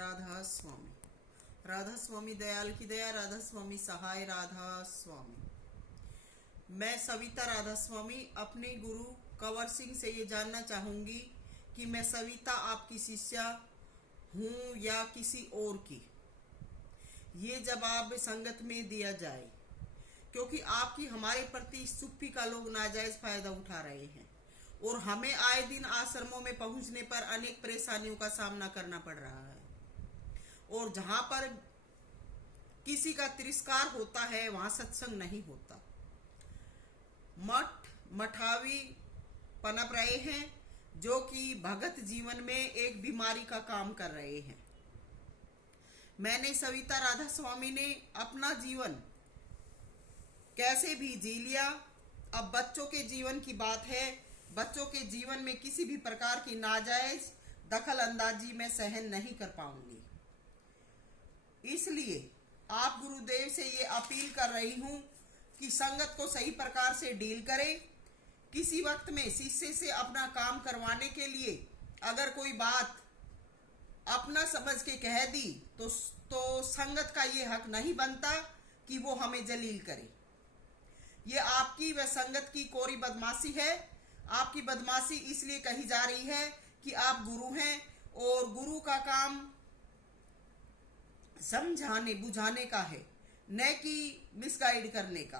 राधा स्वामी। राधा स्वामी दयाल की दया, राधा स्वामी सहाय, राधा स्वामी। मैं सविता राधा स्वामी अपने गुरु कंवर सिंह से ये जानना चाहूंगी कि मैं सविता आपकी शिष्या हूँ या किसी और की। ये जवाब संगत में दिया जाए, क्योंकि आपकी हमारे प्रति सुप्पी का लोग नाजायज फायदा उठा रहे हैं और हमें आए दिन आश्रमों में पहुंचने पर अनेक परेशानियों का सामना करना पड़ रहा है। और जहां पर किसी का तिरस्कार होता है वहां सत्संग नहीं होता। मठ मठावी पनप रहे हैं जो कि भगत जीवन में एक बीमारी का काम कर रहे हैं। मैंने सविता राधा स्वामी ने अपना जीवन कैसे भी जी लिया। अब बच्चों के जीवन की बात है। बच्चों के जीवन में किसी भी प्रकार की नाजायज दखल अंदाजी में सहन नहीं कर पाऊंगी। इसलिए आप गुरुदेव से ये अपील कर रही हूं कि संगत को सही प्रकार से डील करें। किसी वक्त में शिष्य से अपना काम करवाने के लिए अगर कोई बात अपना समझ के कह दी तो संगत का ये हक नहीं बनता कि वो हमें जलील करे। ये आपकी व संगत की कोरी बदमाशी है। आपकी बदमाशी इसलिए कही जा रही है कि आप गुरु हैं और गुरु का काम समझाने बुझाने का है, न कि मिसगाइड करने का।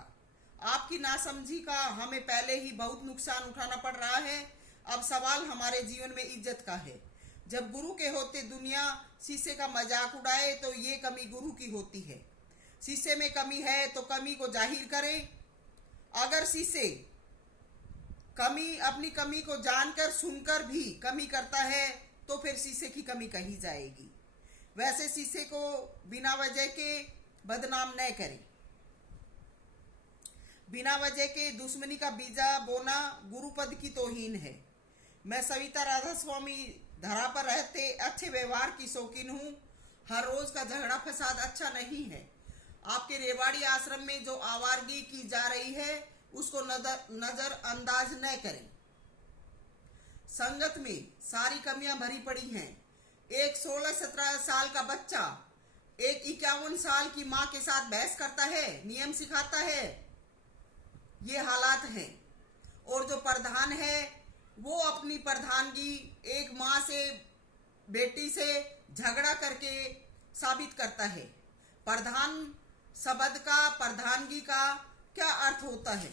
आपकी नासमझी का हमें पहले ही बहुत नुकसान उठाना पड़ रहा है। अब सवाल हमारे जीवन में इज्जत का है। जब गुरु के होते दुनिया शिष्य का मजाक उड़ाए तो ये कमी गुरु की होती है। शिष्य में कमी है तो कमी को जाहिर करें। अगर शिष्य अपनी कमी को जानकर सुनकर भी कमी करता है तो फिर शिष्य की कमी कही जाएगी। वैसे शिष्य को बिना वजह के बदनाम न करें। बिना वजह के दुश्मनी का बीजा बोना गुरुपद की तौहीन है। मैं सविता राधा स्वामी धरा पर रहते अच्छे व्यवहार की शौकीन हूँ। हर रोज का झगड़ा फसाद अच्छा नहीं है। आपके रेवाड़ी आश्रम में जो आवारगी की जा रही है उसको नजर अंदाज न करें। संगत में सारी कमियां भरी पड़ी हैं। एक 16-17 साल का बच्चा एक 51 साल की माँ के साथ बहस करता है, नियम सिखाता है। ये हालात हैं। और जो प्रधान है वो अपनी प्रधानगी एक माँ से बेटी से झगड़ा करके साबित करता है। प्रधान शब्द का, प्रधानगी का क्या अर्थ होता है?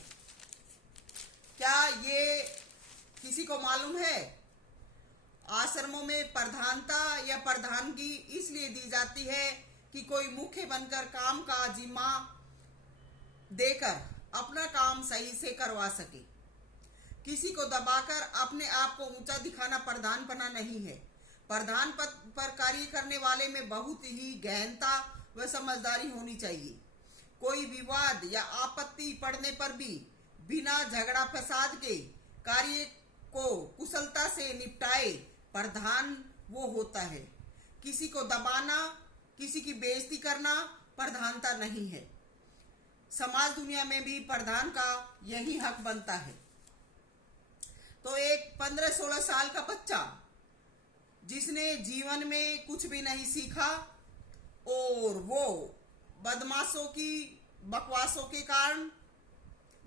क्या ये किसी को मालूम है? आश्रमों में प्रधानता या प्रधानगी इसलिए दी जाती है कि कोई मुख्य बनकर काम का जिम्मा देकर अपना काम सही से करवा सके। किसी को दबाकर अपने आप को ऊंचा दिखाना प्रधानपना नहीं है। प्रधान पद पर कार्य करने वाले में बहुत ही गहनता व समझदारी होनी चाहिए। कोई विवाद या आपत्ति पड़ने पर भी बिना झगड़ा फसाद के कार्य को कुशलता से निपटाए प्रधान वो होता है। किसी को दबाना, किसी की बेइज्जती करना प्रधानता नहीं है। समाज दुनिया में भी प्रधान का यही हक बनता है। तो एक 15-16 साल का बच्चा जिसने जीवन में कुछ भी नहीं सीखा और वो बदमाशों की बकवासों के कारण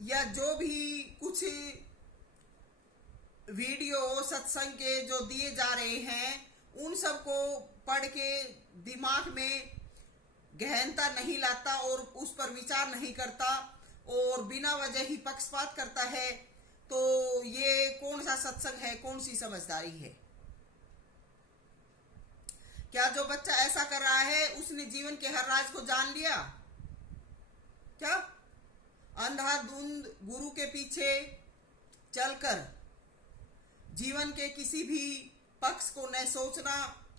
या जो भी कुछ वीडियो सत्संग के जो दिए जा रहे हैं उन सब को पढ़ के दिमाग में गहनता नहीं लाता और उस पर विचार नहीं करता और बिना वजह ही पक्षपात करता है, तो ये कौन सा सत्संग है, कौन सी समझदारी है? क्या जो बच्चा ऐसा कर रहा है उसने जीवन के हर राज को जान लिया? क्या अंधाधुंध गुरु के पीछे चलकर जीवन के किसी भी पक्ष को न सोचना,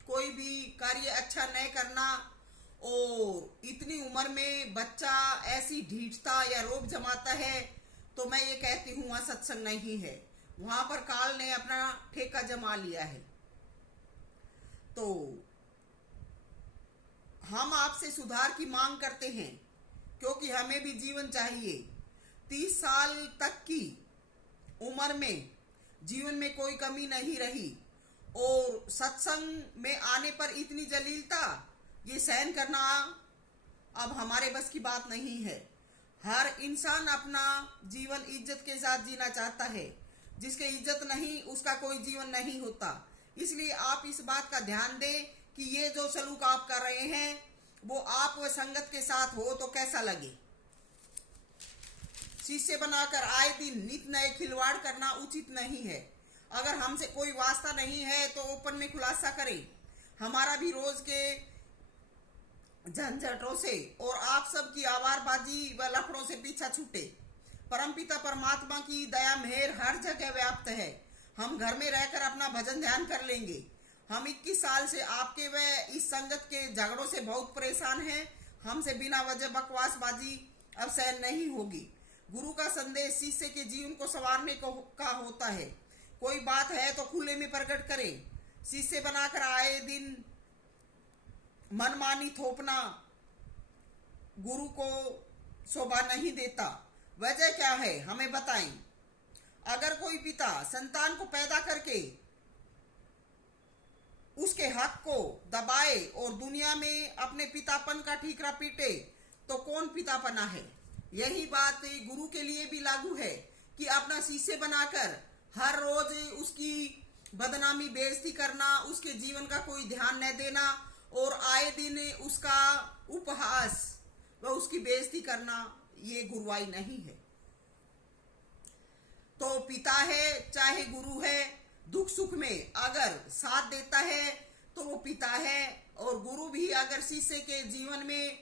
कोई भी कार्य अच्छा न करना और इतनी उम्र में बच्चा ऐसी ढीठता या रोब जमाता है, तो मैं ये कहती हूँ वहां सत्संग नहीं है। वहां पर काल ने अपना ठेका जमा लिया है। तो हम आपसे सुधार की मांग करते हैं क्योंकि हमें भी जीवन चाहिए। 30 साल तक की उम्र में जीवन में कोई कमी नहीं रही और सत्संग में आने पर इतनी जलीलता, ये सहन करना अब हमारे बस की बात नहीं है। हर इंसान अपना जीवन इज्जत के साथ जीना चाहता है। जिसके इज्जत नहीं, उसका कोई जीवन नहीं होता। इसलिए आप इस बात का ध्यान दें कि ये जो सलूक आप कर रहे हैं वो आप व संगत के साथ हो तो कैसा लगे। शिष्य बनाकर आए दिन नित नए खिलवाड़ करना उचित नहीं है। अगर हमसे कोई वास्ता नहीं है तो ओपन में खुलासा करें। हमारा भी रोज के झंझटों से और आप सब की आवारबाजी व लफड़ों से पीछा छूटे। परमपिता परमात्मा की दया मेहर हर जगह व्याप्त है। हम घर में रहकर अपना भजन ध्यान कर लेंगे। हम 21 साल से आपके व इस संगत के झगड़ों से बहुत परेशान हैं। हमसे बिना वजह बकवासबाजी अब सहन नहीं होगी। गुरु का संदेश शिष्य के जीवन को संवारने का होता है। कोई बात है तो खुले में प्रकट करें। शिष्य बनाकर आए दिन मनमानी थोपना गुरु को शोभा नहीं देता। वजह क्या है, हमें बताएं। अगर कोई पिता संतान को पैदा करके उसके हक को दबाए और दुनिया में अपने पितापन का ठीकरा पीटे तो कौन पितापना है। यही बात गुरु के लिए भी लागू है कि अपना शिष्य बनाकर हर रोज उसकी बदनामी बेइज्जती करना, उसके जीवन का कोई ध्यान न देना और आए दिन उसका उपहास व उसकी बेइज्जती करना, ये गुरुवाई नहीं है। तो पिता है चाहे गुरु है, दुख सुख में अगर साथ देता है तो वो पिता है। और गुरु भी अगर शिष्य के जीवन में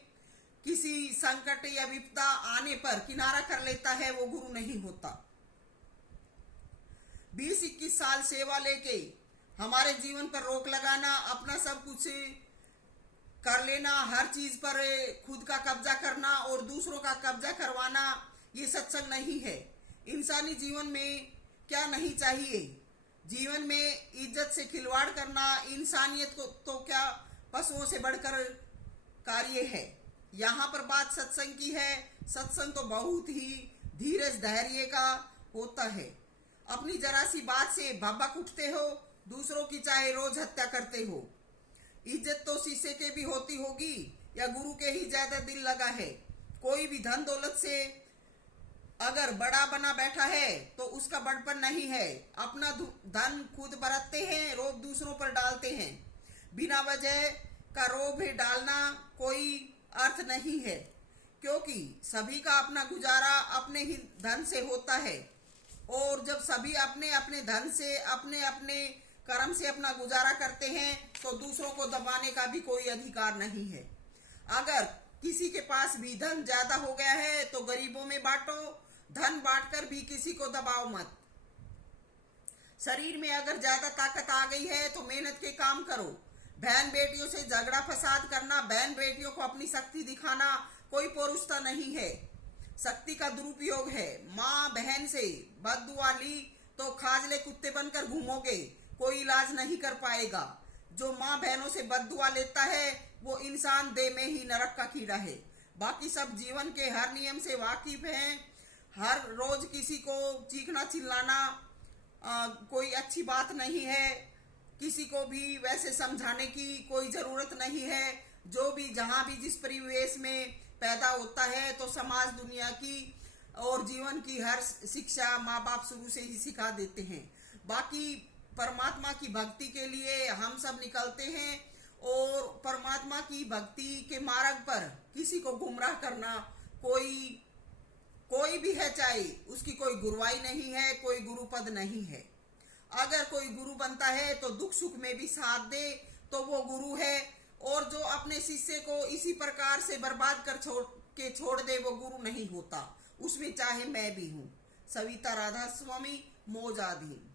किसी संकट या विपदा आने पर किनारा कर लेता है, वो गुरु नहीं होता। 20-21 साल सेवा लेके हमारे जीवन पर रोक लगाना, अपना सब कुछ कर लेना, हर चीज पर खुद का कब्जा करना और दूसरों का कब्जा करवाना, ये सत्संग नहीं है। इंसानी जीवन में क्या नहीं चाहिए। जीवन में इज्जत से खिलवाड़ करना इंसानियत को तो क्या पशुओं से बढ़कर कार्य है। यहाँ पर बात सत्संग की है। सत्संग तो बहुत ही धीरज धैर्य का होता है। अपनी जरा सी बात से भभक उठते हो, दूसरों की चाहे रोज हत्या करते हो। इज्जत तो शिष्य के भी होती होगी या गुरु के ही ज्यादा दिल लगा है। कोई भी धन दौलत से अगर बड़ा बना बैठा है तो उसका बड़पन नहीं है। अपना धन खुद बरतते हैं, रोब दूसरों पर डालते हैं। बिना वजह का रोब डालना कोई अर्थ नहीं है, क्योंकि सभी का अपना गुजारा अपने ही धन से होता है। और जब सभी अपने अपने धन से, अपने अपने कर्म से अपना गुजारा करते हैं तो दूसरों को दबाने का भी कोई अधिकार नहीं है। अगर किसी के पास भी धन ज्यादा हो गया है तो गरीबों में बांटो। धन बांटकर भी किसी को दबाओ मत। शरीर में अगर ज्यादा ताकत आ गई है तो मेहनत के काम करो। बहन बेटियों से झगड़ा फसाद करना, बहन बेटियों को अपनी शक्ति दिखाना कोई पौरुषता नहीं है, शक्ति का दुरुपयोग है। माँ बहन से बददुआ ली तो खाजले कुत्ते बनकर घूमोगे, कोई इलाज नहीं कर पाएगा। जो माँ बहनों से बददुआ लेता है वो इंसान देह में ही नरक का कीड़ा है। बाकी सब जीवन के हर नियम से वाकिफ हैं। हर रोज किसी को चीखना चिल्लाना कोई अच्छी बात नहीं है। किसी को भी वैसे समझाने की कोई जरूरत नहीं है। जो भी जहां भी जिस परिवेश में पैदा होता है तो समाज दुनिया की और जीवन की हर शिक्षा माँ बाप शुरू से ही सिखा देते हैं। बाकी परमात्मा की भक्ति के लिए हम सब निकलते हैं और परमात्मा की भक्ति के मार्ग पर किसी को गुमराह करना कोई भी है, चाहे उसकी कोई गुरुवाई नहीं है, कोई गुरुपद नहीं है। अगर कोई गुरु बनता है तो दुख सुख में भी साथ दे तो वो गुरु है। और जो अपने शिष्य को इसी प्रकार से बर्बाद कर छोड़ दे वो गुरु नहीं होता। उसमें चाहे मैं भी हूँ। सविता राधा स्वामी, मौजाधीन।